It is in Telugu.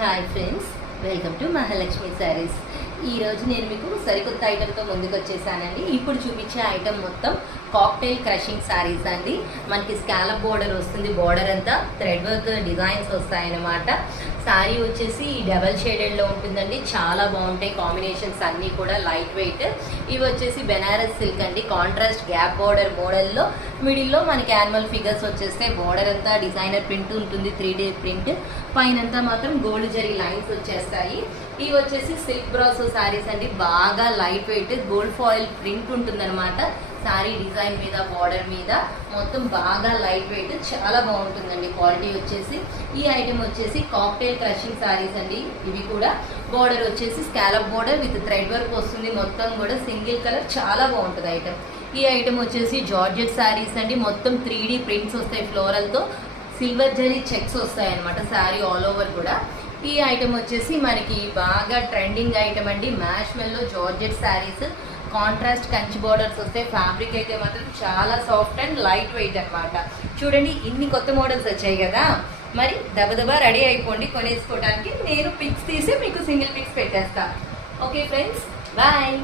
Hi friends, welcome to Mahalakshmi saris. ఈరోజు నేను మీకు సరికొత్త ఐటెంతో ముందుకు వచ్చేసానండి. ఇప్పుడు చూపించే ఐటెం మొత్తం కాక్టైల్ క్రషింగ్ శారీస్ అండి. మనకి స్కాలప్ బోర్డర్ వస్తుంది, బోర్డర్ అంతా థ్రెడ్ వర్క్ డిజైన్స్ వస్తాయన్నమాట. శారీ వచ్చేసి డబల్ షేడెడ్లో ఉంటుందండి. చాలా బాగుంటాయి కాంబినేషన్స్ అన్నీ కూడా, లైట్ వెయిట్. ఇవి వచ్చేసి బెనారస్ సిల్క్ అండి, కాంట్రాస్ట్ గ్యాప్ బోర్డర్ మోడల్లో. మిడిల్లో మనకి యానిమల్ ఫిగర్స్ వచ్చేస్తే బోర్డర్ అంతా డిజైనర్ ప్రింట్ ఉంటుంది, 3D ప్రింట్. పైనంతా మాత్రం గోల్డ్ జరీ లైన్స్ వచ్చేస్తాయి. ఇవి వచ్చేసి సిల్క్ బ్రాసో శారీస్ అండి, బాగా light weight gold foil print ఉంటుందన్నమాట. శారీ డిజైన్ మీద బార్డర్ మీద మొత్తం బాగా లైట్ వెయిట్, చాలా బాగుంటుందండి క్వాలిటీ వచ్చేసి. ఈ ఐటెం వచ్చేసి కాక్టైల్ క్రషింగ్ శారీస్ అండి. ఇవి కూడా బార్డర్ వచ్చేసి scallop border with thread work వస్తుంది, మొత్తం కూడా సింగిల్ కలర్, చాలా బాగుంటుంది ఐటెం. ఈ ఐటెం వచ్చేసి జార్జెట్ శారీస్ అండి, మొత్తం 3D ప్రింట్స్ వస్తాయి ఫ్లోరల్తో, సిల్వర్ జరీ చెక్స్ వస్తాయి అనమాట శారీ ఆల్ ఓవర్ కూడా. ఈ ఐటెం వచ్చేసి మనకి బాగా ట్రెండింగ్ ఐటెం అండి, మ్యాష్ మెల్లో georgette saris, contrast Kanchi borders వస్తాయి. ఫ్యాబ్రిక్ అయితే మాత్రం చాలా సాఫ్ట్ అండ్ లైట్ వెయిట్ అనమాట. చూడండి, ఇన్ని కొత్త మోడల్స్ వచ్చాయి కదా, మరి దబదబా రెడీ అయిపోండి కొనేసుకోవడానికి. నేను పిక్స్ తీసి మీకు సింగిల్ పిక్స్ పెట్టేస్తాను. Okay friends, bye.